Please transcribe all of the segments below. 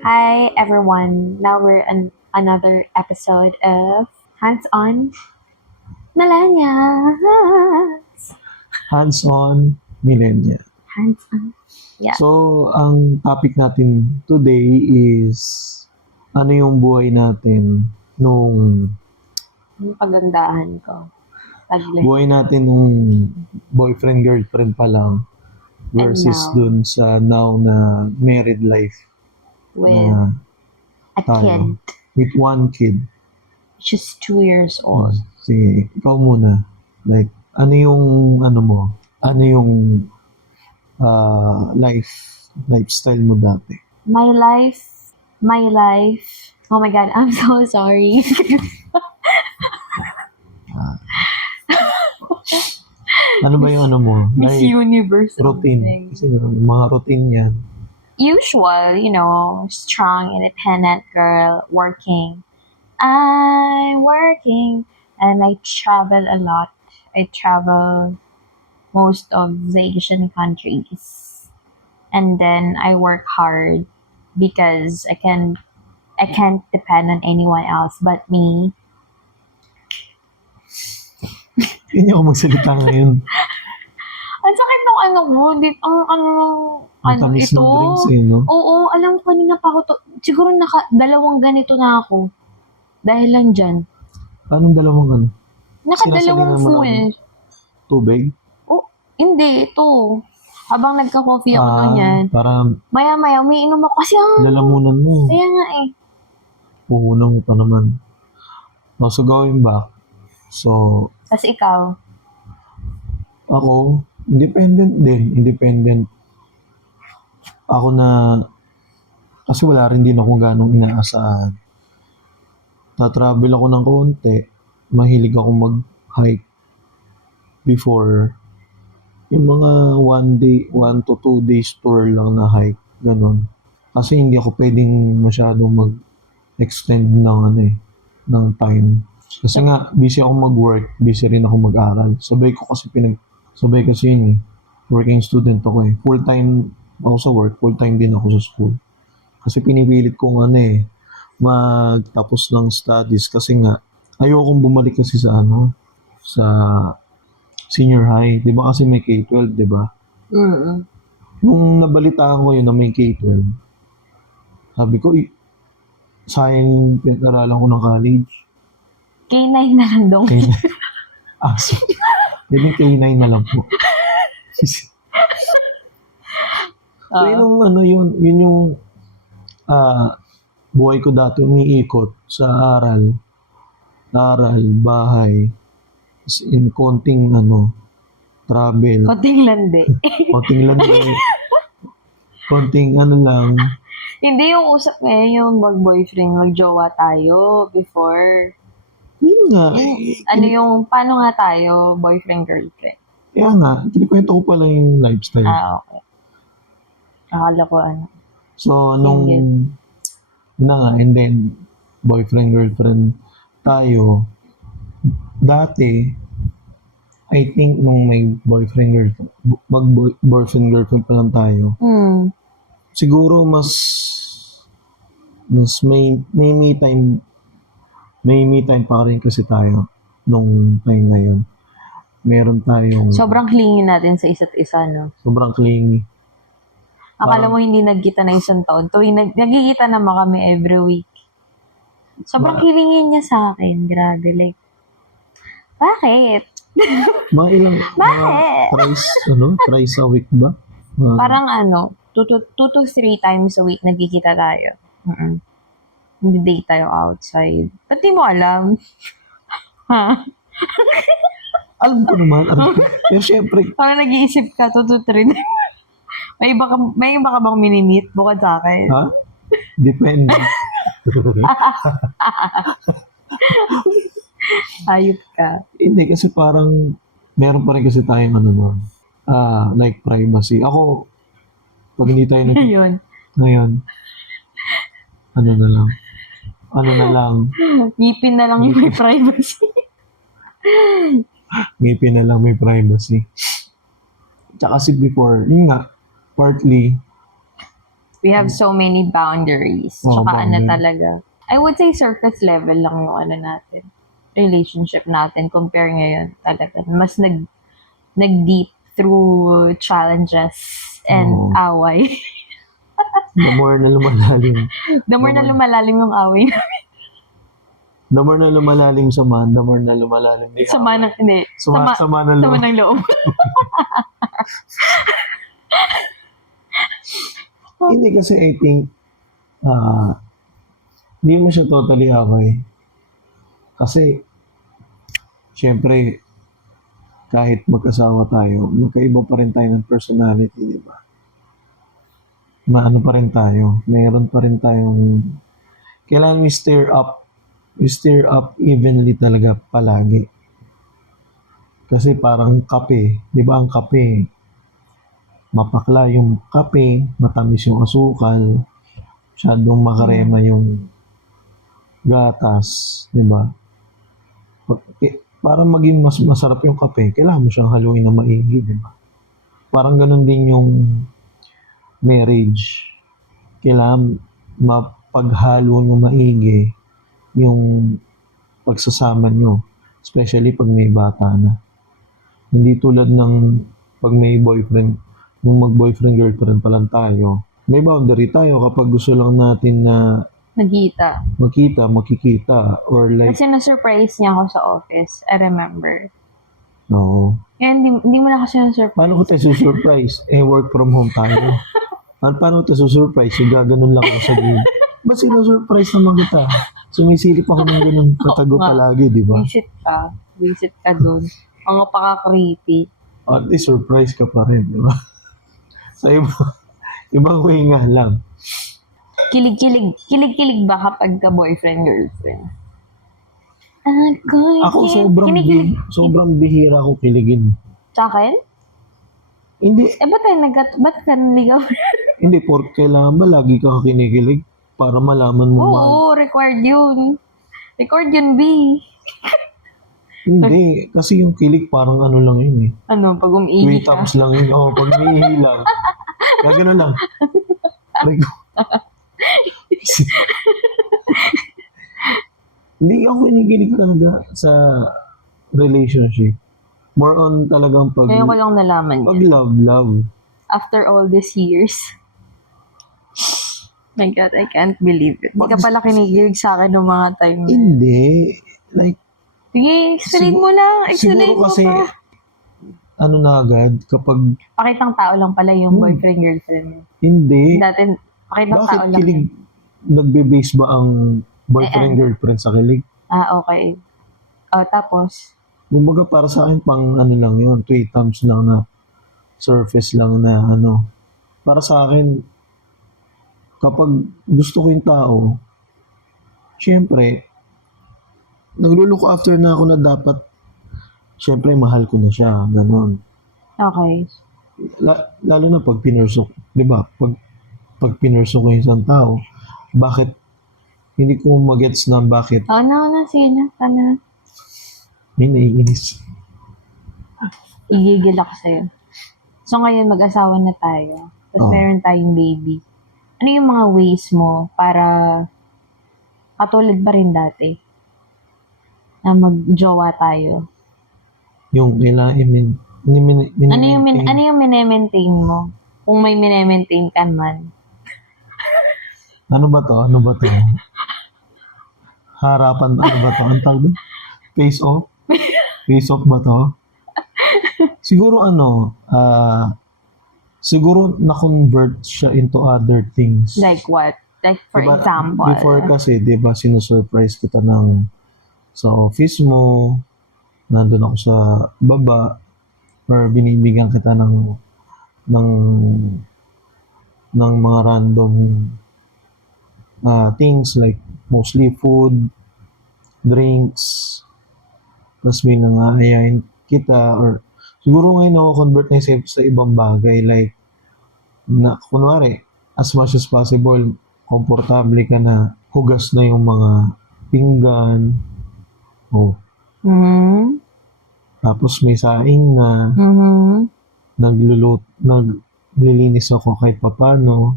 Hi everyone. Now we're on another episode of Hands On Millennials. Hands-on millennial. Hands On. Yeah. So, ang topic natin today is ano yung buhay natin nung Yung pagandahan ko. Taglit. buhay natin nung boyfriend girlfriend pa lang versus now. dun sa now na married life With na a tayo. kid. With one kid. She's 2 years old. Sige, ikaw muna. Like, ano yung lifestyle mo dati? My life. Oh my God, I'm so sorry. Ano ba yung Miss Universe. routine. Kasi mga routine yan. Usual, strong, independent girl, working. I'm working and I travel a lot. I travel most of the Asian countries. And then I work hard because I can't depend on anyone else but me. Hindi ako magsalita ngayon. Ang sakit ng Ang tamis ito. ng drinks no? Oo, alam ko kanina pa ako siguro dalawang ganito na ako. Dahil lang dyan. Anong dalawang Nakadalawang Sinasalina mo full. ng tubig? Oh, hindi, ito. Habang nagka-coffee ako nun yan. Para Maya-maya, umiinom ako kasi lalamunan mo. kaya nga eh. Puhunan mo pa naman. So, going back. So, Tapos ikaw, ako, independent din. Independent. Ako kasi wala rin din ako ganong inaasahan. Na-travel ako ng konti. Mahilig ako mag-hike before. Yung mga 1 to 2 days tour lang na hike. Ganon. Kasi hindi ako pwedeng masyadong mag-extend ng time. Kasi nga, busy ako mag-work, busy rin ako mag-aral. Sabay kasi yun eh. Working student ako eh. Full-time ako sa work, full-time din ako sa school. Kasi pinipilit kong magtapos ng studies kasi nga, ayokong bumalik kasi sa senior high. Di ba kasi may K-12, di ba? Nung nabalitaan ko yun na may K-12, sabi ko, sayang yung pinag-aralan ko ng college. K9 na lang dong. K9. So, hindi K9 na lang po. So, yun yung buhay ko dati umiikot sa aral, bahay, in konting travel. Konting landi. Konting lang konting lang. Hindi yung usap ngayon yung mag-boyfriend, mag-jowa tayo before. Yun nga. Paano nga tayo, boyfriend, girlfriend? Kaya nga, kinikwento ko pala yung lifestyle. Okay. Akala ko So, and then, boyfriend, girlfriend tayo, dati, I think nung may boyfriend, girlfriend, boyfriend, girlfriend pa lang tayo, siguro mas may me time pa rin kasi tayo nung time na yun. Meron tayong sobrang clingy natin sa isa't isa, no? sobrang clingy. Akala mo hindi nagkita na isang taon. Tuwing nagkikita naman kami every week. Sobrang clingy niya sa akin. Grabe, like, bakit? Mga tries a week ba? Parang 2 to 3 times a week nagkikita tayo. Hindi date tayo outside. Ba't di mo alam? Ha? Alam ko naman. Pero syempre, Parang nag-iisip ka, 2 to 3. May iba ka bang mini-meet bukod sa akin? ha? Depende. Ayop ka. Hindi, kasi parang meron pa rin kasi tayong like privacy. Ako, pag hindi tayo Ngayon. ano na lang, Ngipin na lang yung may privacy. ngipin na lang may privacy. Tsaka kasi before, yun nga, partly, We have so many boundaries. Oo, Tsaka ano boundary. talaga. I would say surface level lang yung ano natin. Relationship natin compare ngayon talaga. Mas nag-deep through challenges and Oo. away. the more na lumalalim, The more na lumalalim yung away. the more na lumalalim samahan, the more na lumalalim di Sama ng, hindi. Sama na Sama ng loob. Hindi kasi I think, hindi mo siya totally away. Kasi, syempre, kahit magkasawa tayo, magkaiba pa rin tayo ng personality, di ba? Maano pa rin tayo. Mayroon pa rin tayong, kailangan we stir up evenly talaga palagi. Kasi parang kape, di ba ang kape, mapakla yung kape, matamis yung asukal, masyadong makarema yung gatas, di ba? Para maging mas masarap yung kape, kailangan mo siyang haluin na maigi, di ba? Parang ganun din yung marriage. Kailangan mapaghalo nyo maigi yung pagsasama nyo. Especially pag may bata na. Hindi tulad ng pag may boyfriend, nung mag-boyfriend-girlfriend pa lang tayo, may boundary tayo kapag gusto lang natin na Nagkita. makikita, or like, Kasi na-surprise niya ako sa office. I remember. no. Kaya hindi mo na kasi na-surprise. Paano ko tayo susurprise? Work from home tayo. Paano tayo susurprise? Gaganon lang ako sa game. Ba't sinusurprise naman kita? Sumisilip ako ng ganun katago Oo nga. palagi, di ba? Visit ka dun. Mga paka-creepy. At least surprise ka pa rin, di ba? Sa ibang way nga lang. Kilig ba kapag ka boyfriend, girlfriend? Ako Kinikilig. sobrang bihira ko kiligin. Sa akin? Hindi, Ba't ka naligaw? hindi, kailangan ba lagi ka kinikilig para malaman mo mahal? Oo, required yun. Record yun, B. Hindi, kasi yung kilig parang ano lang yun eh. Ano, pag 3 umiihi ka. times lang yun. Oo, pag umiihi lang. Kaya gano'n lang. Like, hindi ako kinikilig talaga sa relationship. More on talagang Ngayon ko lang nalaman pag yun. love. After all these years. My God, I can't believe it. Hindi ka pala kinikilig sa akin ng mga time na yun. Hindi. Like, Sige, explain mo lang. Explain siguro mo kasi, pa. ano na agad, kapag Pakitang tao lang pala yung boyfriend, girlfriend mo. hindi, Dati, pakitang bakit tao lang. kilig, nagbe-base ba ang boyfriend, girlfriend sa kilig? Okay. Tapos, Kumbaga para sa akin, pang ano lang yun, 3 times lang na surface lang na ano. Para sa akin, kapag gusto ko yung tao, syempre, naglo-look after na ako na dapat, syempre, mahal ko na siya, ganon. okay. Lalo na pag pinursok, di ba? Pag pinursok ko yung isang tao, bakit, hindi ko magets na bakit, Sige na. Sana. may naiinis. Igigil ako sa'yo. So, ngayon, mag-asawa na tayo. Tapos, Oo. meron tayong baby. Ano yung mga ways mo para katulad pa rin dati na mag-jowa tayo? Yung kailangan Ano yung mine-maintain mo? Kung may mine-maintain ka man. Ano ba to? Harapan, ano ba to? Ang tawag doon? Face off? Face off ba to? Siguro siguro na-convert siya into other things. Like what? Like, for Diba, example. before kasi, di ba, sinusurprise kita sa office mo, nandun ako sa baba, or binibigyan kita ng mga random things like mostly food, drinks, tapos may nangahayain kita, or siguro ngayon ako convert na sa ibang bagay, like na kunwari as much as possible komportable ka na hugas na yung mga pinggan, Mm-hmm. tapos may saing na, Mm-hmm. naglilinis ako kahit papano,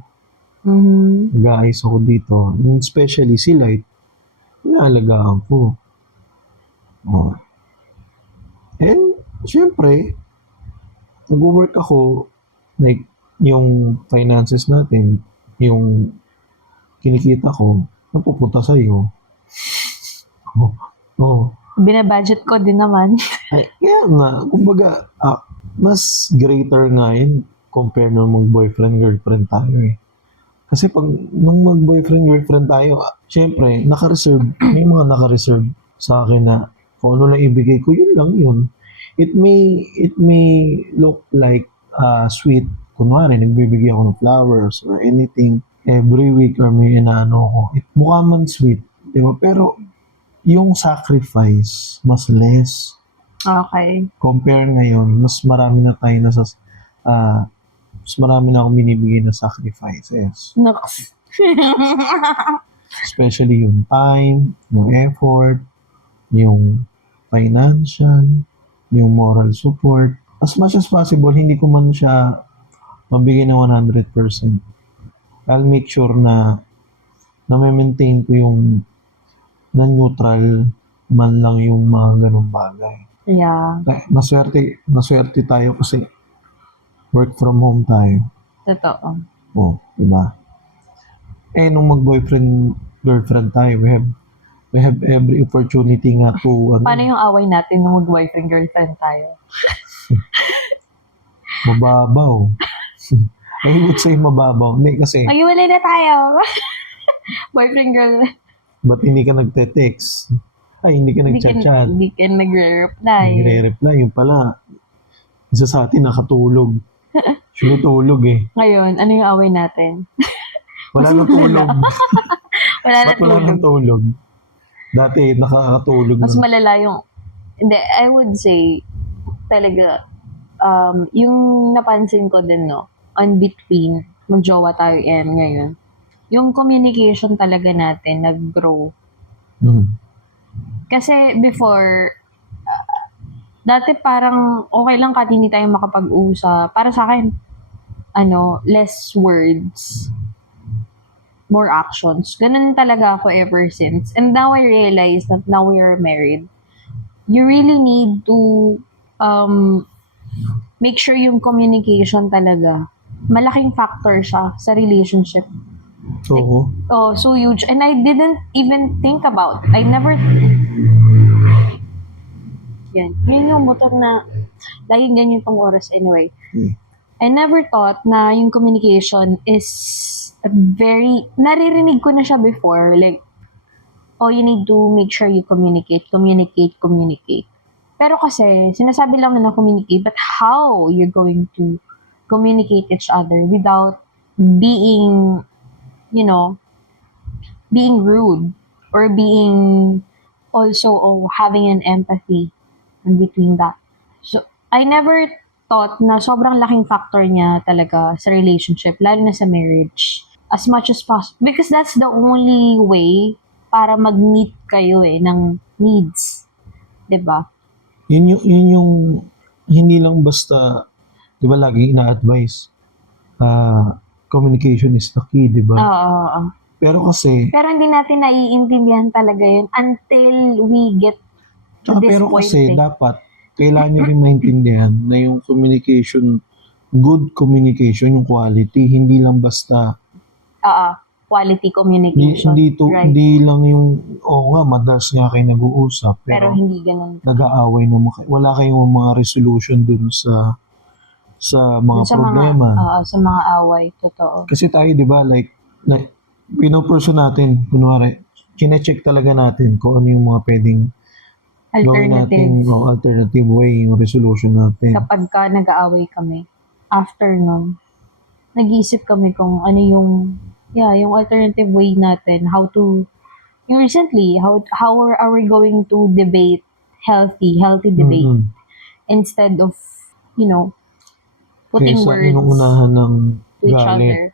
Mhm. nag-aayos ako dito. And especially si Light, inaalagaan ko. Oh. And, syempre, nag-work ako, like, yung finances natin, yung kinikita ko, napupunta sa'yo. Oh, oh. Binabudget ko din naman. Ay, kaya nga, kumbaga, mas greater nga yun compare nung mag-boyfriend-girlfriend tayo eh. Kasi pag nung mag-boyfriend-girlfriend tayo, syempre, may mga naka-reserve sa akin na kung ano lang ibigay ko, yun lang yun. It may look like sweet. Kunwari, nagbibigay ako ng flowers or anything every week or may inaano ko. Mukha man sweet, di ba? Pero yung sacrifice, mas less. Okay. Compare ngayon, mas marami na tayo mas marami na akong binibigay na sacrifices. Naks. Especially yung time, yung effort, yung financial, yung moral support. As much as possible, hindi ko man siya mabigay ng 100%. I'll make sure na ma-maintain ko yung na neutral man lang yung mga ganung bagay. Yeah. Maswerte tayo kasi work from home tayo. Totoo. Oh, diba? Eh, nung mag-boyfriend, girlfriend tayo, we have every opportunity nga to, Paano yung away natin nung mag-boyfriend, girlfriend tayo? mababaw. I would say mababaw. Hindi kasi, Maghiwalay na tayo. Boyfriend, girlfriend. ba't hindi ka nagte-text? Ay, hindi ka nag-chat-chat. Hindi ka nagre-reply. Nagre-reply. Yung pala, isa sa atin nakatulog. Siya tulog eh. Ngayon, ano yung away natin? Wala nang tulog. Wala na Ba't wala nang tulog? Dati, nakakatulog Mas na. malala yung... Hindi, I would say, talaga, yung napansin ko din, no, on between, mag-jowa tayo and ngayon, yung communication talaga natin nag-grow. Hmm. Kasi before, dati parang okay lang kahit hindi tayo makapag-usap. Para sa akin, less words, more actions. Ganun talaga ako ever since. And now I realize that now we are married, you really need to make sure yung communication talaga, malaking factor siya sa relationship. Oo. Oh, so huge. And I didn't even think about. I never... Yan. Yun yung motor na... Laging ganyan tong oras anyway. I never thought na yung communication is a very... Naririnig ko na siya before. Like, you need to make sure you communicate. Pero kasi, sinasabi lang na communicate, but how you're going to communicate each other without being, being rude or being also having an empathy in between that. So, I never thought na sobrang laking factor niya talaga sa relationship, lalo na sa marriage. As much as possible. Because that's the only way para mag-meet kayo ng needs. Diba? Yun yung hindi lang basta, di ba lagi ina-advise, communication is the key, di ba? Oo. Pero kasi, Pero hindi natin naiintindihan talaga yun until we get to this pero point. kasi dapat, kailangan nyo rin maintindihan na yung communication, good communication, yung quality, hindi lang basta, quality communication. Right. Hindi lang yung, madalas nga kayo nag-uusap, Pero hindi ganun. nag-aaway naman kayo. Wala kayong mga resolution dun sa mga problema. Sa mga away, totoo. Kasi tayo, di ba, like pinopursue natin, kunwari, kine-check talaga natin kung ano yung mga pwedeng gawin natin, alternative way, yung resolution natin. Kapag nag-aaway kami, after nun, nag-iisip kami kung ano yung alternative way natin, recently, how are we going to debate healthy debate instead of, putting Kaysa words inuunahan ng to each other.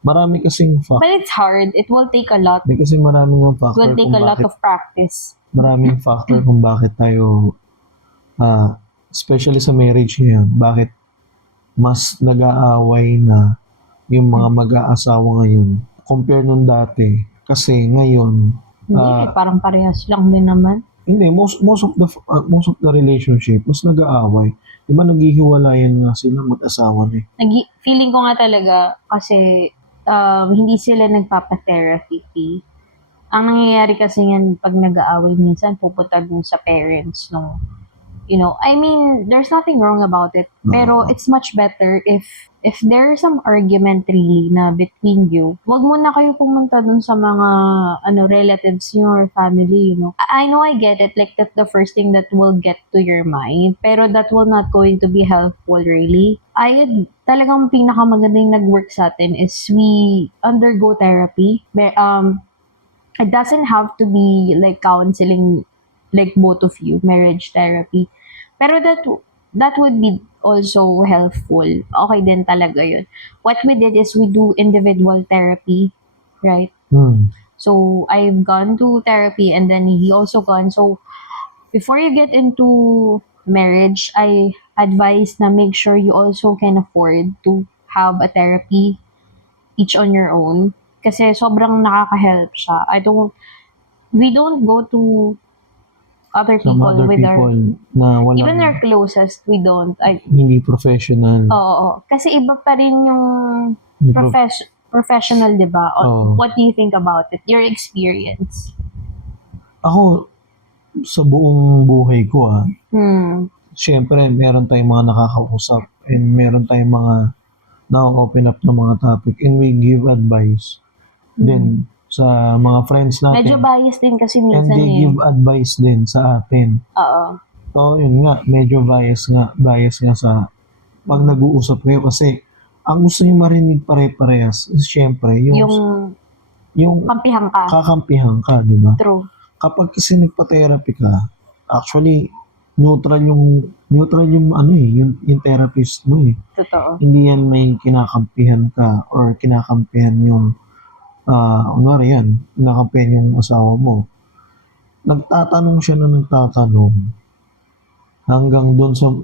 Marami kasing factor. But it's hard. It will take a lot. Kasi maraming factor. It will take a lot of practice. Maraming factor kung bakit tayo, especially sa marriage ngayon, bakit mas nag-aaway na yung mga mag-aasawa ngayon compare nung dati. Kasi ngayon, Hindi, parang parehas lang din naman. hindi, most of the relationship mas nag-aaway. Diba naghihiwalayan nga sila mag-asawa na eh. Feeling ko nga talaga kasi hindi sila nagpapa-therapy. Ang nangyayari kasi yan pag nag-aaway minsan pupunta dun sa parents nung I mean, there's nothing wrong about it. Pero Oo. it's much better if there's some argument really na between you, wag mo na kayo pumunta dun sa mga relatives niyo or family, I know I get it, like that's the first thing that will get to your mind, pero that will not going to be helpful really. Talagang pinakamaganda yung nag-work sa atin is we undergo therapy. It doesn't have to be like counseling like both of you, marriage therapy. Pero that would be also helpful. Okay din talaga yun. What we did is we do individual therapy, right? So I've gone to therapy and then he also gone. So before you get into marriage, I advise na make sure you also can afford to have a therapy each on your own. Kasi sobrang nakaka-help siya. We don't go to other Some people other with our, people na even our walang, closest, we don't. hindi professional. Oo. Kasi iba pa rin yung Hindi pro- professional, di ba? Oo. What do you think about it? Your experience? Ako, sa buong buhay ko syempre meron tayong mga nakakausap and meron tayong mga na-open up ng mga topic and we give advice din sa mga friends natin. Medyo biased din kasi And minsan they give advice din sa atin. Oo. So, yun nga, medyo bias nga sa pag nag-uusap kayo kasi ang gusto niyo marinig pare-parehas is syempre yung kampihan ka. kakampihan ka, di ba? True. Kapag kasi nagpa-therapy ka, actually neutral yung therapist mo eh. Totoo. Hindi yan may kinakampihan ka or kinakampihan yung kunwari yan, kinakampihan yung asawa mo. Nagtatanong siya na nagtatanong hanggang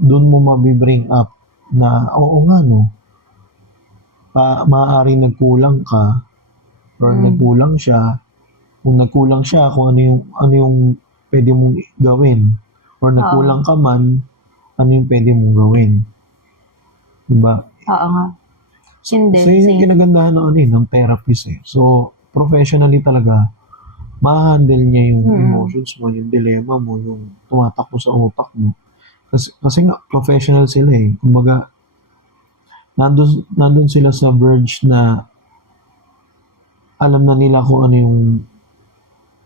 doon mo mabibring up na oo nga no, maaaring nagkulang ka or nagkulang siya. Kung nagkulang siya, kung ano yung pwede mong gawin or nagkulang ka man, ano yung pwede mong gawin. Diba? Oo nga. Hindi. So, yun yung kinagandahan ng therapist eh. So, professionally talaga, ma-handle niya yung emotions mo, yung dilemma mo, yung tumatakbo sa utak mo. Kasi nga, professional sila eh. Kumbaga, nandun sila sa verge na alam na nila kung ano yung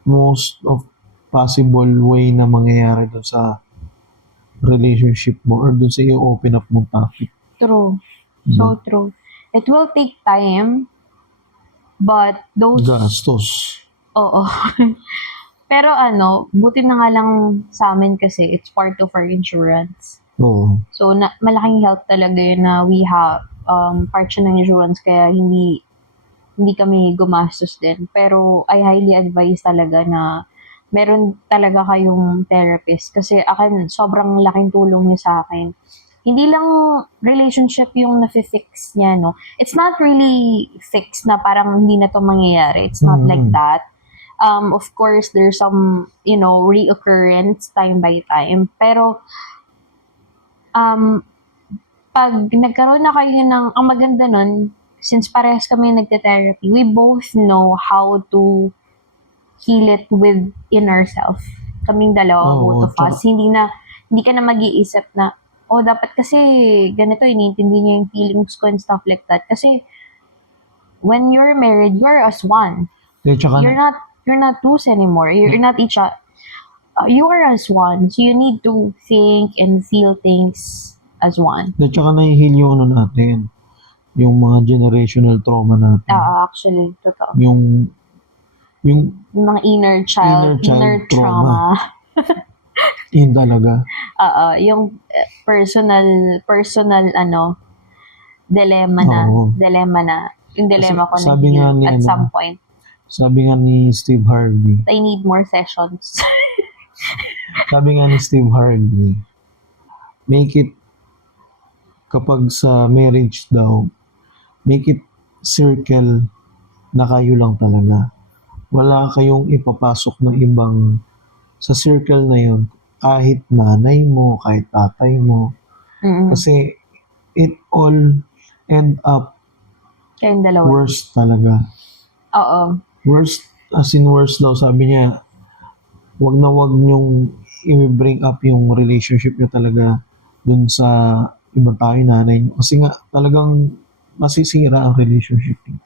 most of possible way na mangyayari doon sa relationship mo or doon sa i-open up mong topic. True. So true. It will take time, but those... Gastos. Oo. Pero buti na nga lang sa amin kasi it's part of our insurance. Oo. So, malaking help talaga yun na we have part siya ng insurance kaya hindi kami gumastos din. Pero I highly advise talaga na meron talaga kayong therapist kasi akin sobrang laking tulong niya sa akin. Hindi lang relationship yung nafi-fix niya, no? It's not really fixed na parang hindi na to mangyayari. It's not like that. Of course, there's some, reoccurrence time by time. Pero, pag nagkaroon na kayo ang maganda nun, since parehas kami nagte-therapy, we both know how to heal it within ourselves. Kaming dalawa, both of us. Hindi ka na mag-iisip na, dapat kasi ganito, iniintindi niya yung feelings ko and stuff like that. Kasi, when you're married, you're as one. You're not twos anymore. You're not each other. You are as one. So, you need to think and feel things as one. At saka na-heal yung natin. Yung mga generational trauma natin. Actually, totoo. Yung mga inner child trauma. Yun talaga. Yung personal dilemma na. Yung dilemma ko na at some point. Sabi nga ni Steve Harvey. I need more sessions. Sabi nga ni Steve Harvey, make it kapag sa marriage daw, make it circle na kayo lang talaga. Wala kayong ipapasok ng ibang sa circle na yun, kahit nanay mo, kahit tatay mo. Mm. Kasi it all end up Kayong dalawa. worse talaga. Oo. Worst, as in worst daw, sabi niya, wag na wag niyong i-bring up yung relationship niyo talaga dun sa ibang tao, nanay niyo. Kasi nga, talagang masisira ang relationship niyo.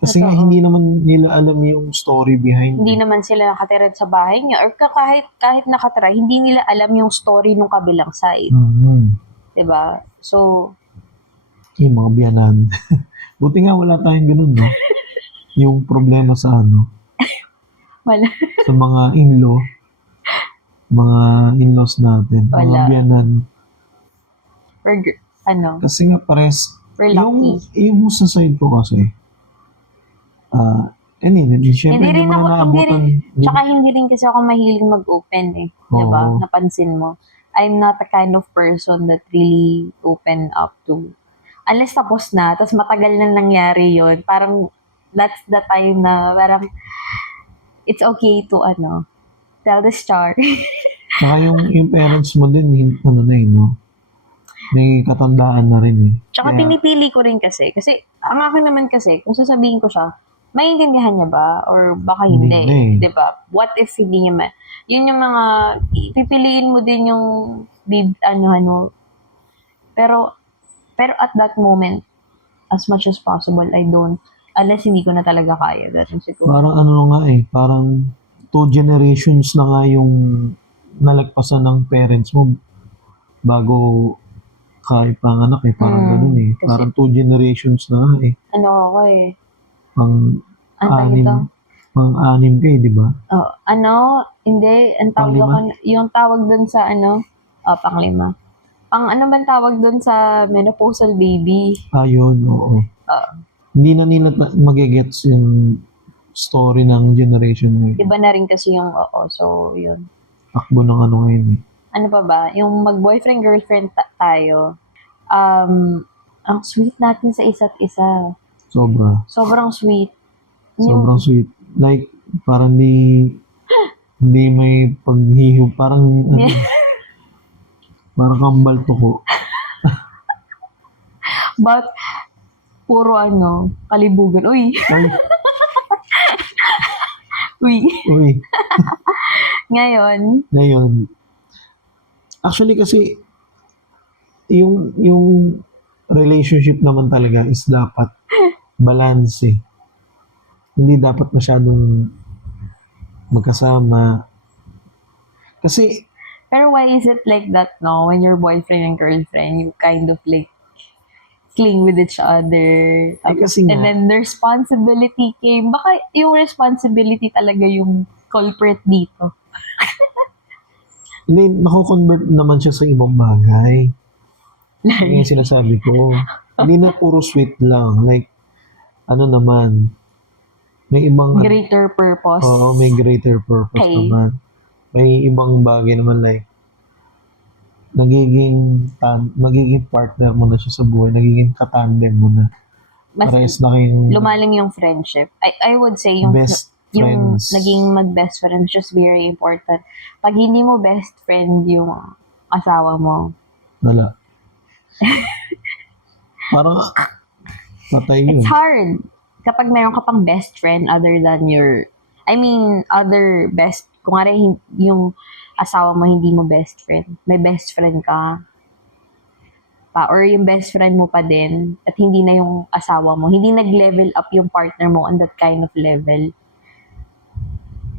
Kasi nga, Totoo. hindi naman nila alam yung story behind Hindi it. naman sila nakatira sa bahay niya or kahit nakatira, hindi nila alam yung story nung kabilang side. Mhm. 'Di ba? So, Yung mga biyanan. Buti nga wala tayong ganun, no? Yung problema sa wala. sa mga mga in-laws natin, mga Wala. biyanan. Kasi nga pares, We're lucky. yung sa side ko kasi, syempre Hindi rin hindi mo ako, na naabutan. tsaka hindi rin kasi ako mahilig mag-open eh. Di ba? Oo. Napansin mo. I'm not the kind of person that really open up to. Unless tapos na, tapos matagal na nangyari yon, parang that's the time na parang it's okay to tell the story. Tsaka yung parents mo din, no? May katandaan na rin eh. Tsaka Kaya, pinipili ko rin kasi ang akin naman kasi, kung sasabihin ko siya, maintindihan niya ba? Or baka Hindi hindi. na eh. 'Di ba? What if hindi niya yun yung mga, pipiliin mo din yung, pero, at that moment, as much as possible, I don't, unless hindi ko na talaga kaya, ganun siguro. parang parang 2 generations na nga yung nalagpasan ng parents mo bago ka ipanganak eh. Parang ganun eh. Kasi, Parang 2 generations na nga eh. ako eh, Pang ang tawag anim, ito? pang-anim ka eh, di ba? Hindi, ang tawag Panglima? ako, yung tawag dun sa panglima. Ano bang tawag dun sa menopausal baby? Yun, oo. Hindi na nila magigets yung story ng generation ngayon. Iba na rin kasi yung, so, yun. Takbo ng ngayon eh. Ano pa ba? Yung mag-boyfriend, girlfriend tayo, ang sweet natin sa isa't isa. Sobra. Sobrang sweet. Sobrang sweet. Like, parang hindi may paghihiw. Parang, parang kambal tuko. But, puro kalibugan. Uy! Ay, Uy! uy. Ngayon, Actually kasi, yung relationship naman talaga is dapat balance eh. Hindi dapat masyadong magkasama. Kasi, pero why is it like that, no? When you're boyfriend and girlfriend, you kind of like cling with each other. kasi nga, And then the responsibility came. Baka yung responsibility talaga yung culprit dito. hindi, nako-convert naman siya sa ibang bagay. Yun yung sinasabi ko. Hindi na puro sweet lang. Like, naman, may ibang, Greater purpose. oo, may greater purpose Okay. naman. May ibang bagay naman like, magiging partner mo na siya sa buhay, nagiging katandem mo na. Mas Parehas na kayong lumalim yung friendship. I would say yung best yung friends. naging mag-best friend, which is very important. Pag hindi mo best friend yung asawa mo, Wala. Parang, patay yun. it's hard kapag meron ka pang best friend other than other best, kung yung asawa mo hindi mo best friend, may best friend ka pa, or yung best friend mo pa din, at hindi na yung asawa mo, hindi nag-level up yung partner mo on that kind of level,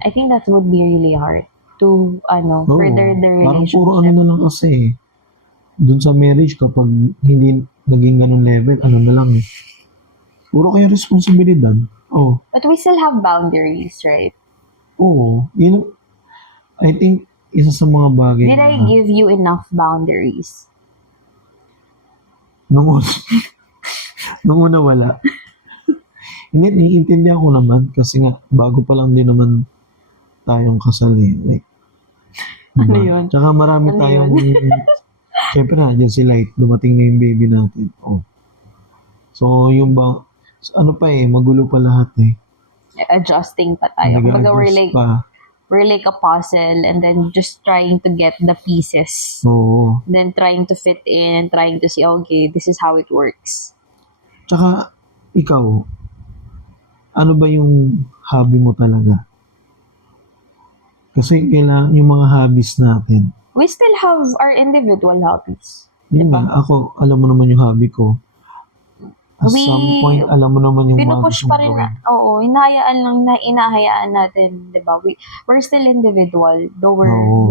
I think that would be really hard to further the Parang relationship. puro na lang kasi. Dun sa marriage, kapag hindi naging ganun level, na lang eh. Puro kayo responsibilidad. Oh. But we still have boundaries, right? Oo. I think, isa sa mga bagay Did I give you enough boundaries? Nung una wala. Hindi, naiintindihan ko naman kasi nga, bago pa lang din naman tayong kasal eh. Like, Ano diba? yun? Tsaka marami Ano tayong Siyempre nandiyan si Light, dumating na yung baby natin. Oh. So, yung ba, ano pa magulo pa lahat Adjusting pa tayo. Kumbaga, Nag-a-adjust pa. we're like a puzzle and then just trying to get the pieces. Oo. Then trying to fit in and trying to see, okay, this is how it works. Tsaka, ikaw, ano ba yung hobby mo talaga? Kasi kailangan yung mga hobbies natin. We still have our individual hobbies. Yun Diba? nga, ako, alam mo naman yung hobby ko. At some point, alam mo naman yung mga Pinupush gusto pa mong rin gawin. inahayaan natin, 'di ba? We're still individual, though Oo.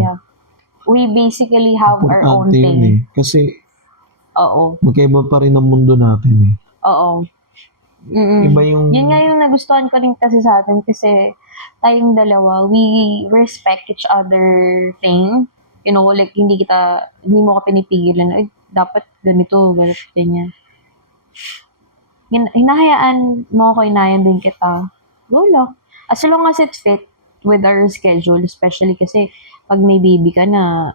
we basically have our own Importante yun thing. Kasi, Oo. magkaiba pa rin ang mundo natin Oo. Mm-mm. Iba yung... Yun nga yung nagustuhan ko rin kasi sa atin kasi tayong dalawa, we respect each other thing. You know, like hindi mo ka pinipigilan, ay, dapat ganito, ganyan. Hinahayaan mo ako, hinahayaan din kita. Go lang. As long as it fit with our schedule, especially kasi pag may baby ka na,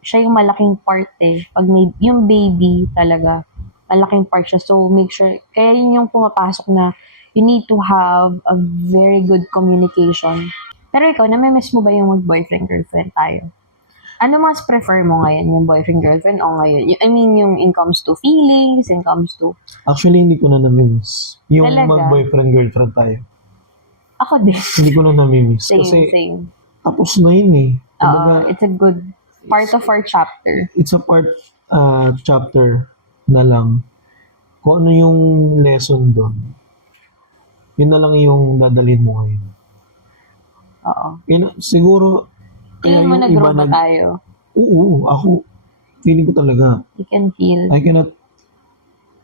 siya yung malaking part Pag yung baby talaga, malaking part siya. So, make sure, kaya yun yung pumapasok na you need to have a very good communication. Pero ikaw, namimiss mo ba yung mag-boyfriend-girlfriend tayo? Ano mas prefer mo ngayon, yung boyfriend-girlfriend o ngayon? I mean, yung in comes to feelings, in comes to... Actually, hindi ko na namimiss. Yung Talaga? mag-boyfriend-girlfriend tayo. Ako din. Hindi ko na namimiss. Same, Kasi same. tapos na yun Kumbaga, It's a good part of our chapter. it's a part chapter na lang. Kung ano yung lesson doon, yun na lang yung dadalhin mo ngayon. Oo. Siguro, kaya Tingin mo yung nag-grow iba ba tayo? Oo, ako, feeling ko talaga. You can feel. I cannot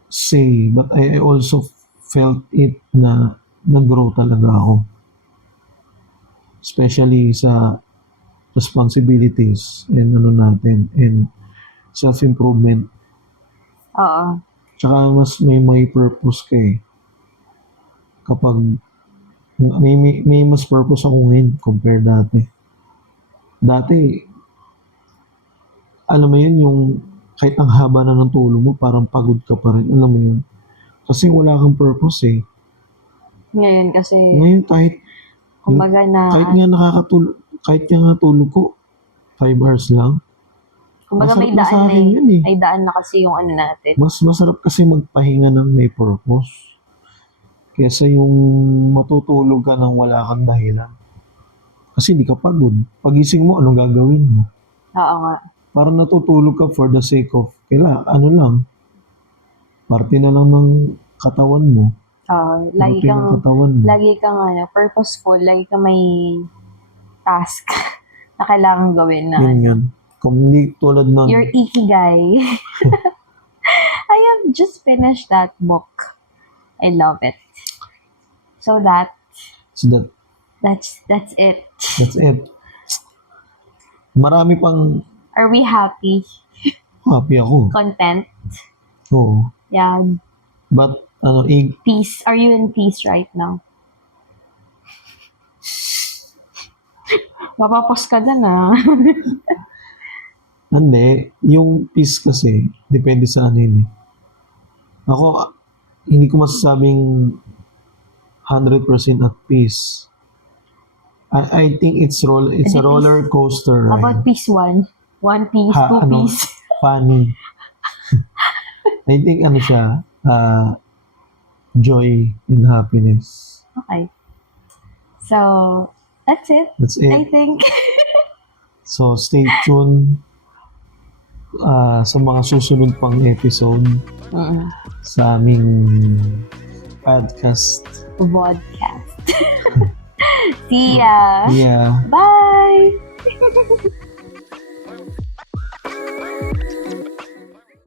say, but I also felt it na nag-grow talaga ako. Especially sa responsibilities and and self-improvement. Oo. Tsaka mas may purpose ka Kapag may mas purpose ako ngayon compare dati. Dati, alam mo yun, yung kahit ang haba na ng tulog mo, parang pagod ka pa rin. Alam mo yun? Kasi wala kang purpose Ngayon kasi, Ngayon kumbaga na, kahit nga natulog ko, 5 hours lang. kumbaga may masarap na sa daan akin yun may daan na kasi yung ano natin. Mas masarap kasi magpahinga ng may purpose. Kesa yung matutulog ka nang wala kang dahilan. Kasi hindi ka pagod. Pagising mo, anong gagawin mo? Oo nga. Parang natutulog ka for the sake of, parte na lang ng katawan mo. Lagi Routine ng katawan mo. purposeful, lagi kang may task na kailangan gawin na. Yun. Kung hindi tulad ng... Your ikigai. I have just finished that book. I love it. So that's it. That's it. Marami pang... Are we happy? Happy ako. Content? Oo. Yeah. But, peace. Are you in peace right now? Mapapos ka na Hindi. Yung peace kasi, depende sa yun Ako, hindi ko masasabing 100% at peace. I think it's a roller coaster ride. How about peace 1? 1 piece, 2 piece? Funny. I think siya, joy and happiness. Okay. So, that's it. I think. So, stay tuned sa mga susunod pang episode sa aming podcast. Vodcast. See ya. Yeah. Bye.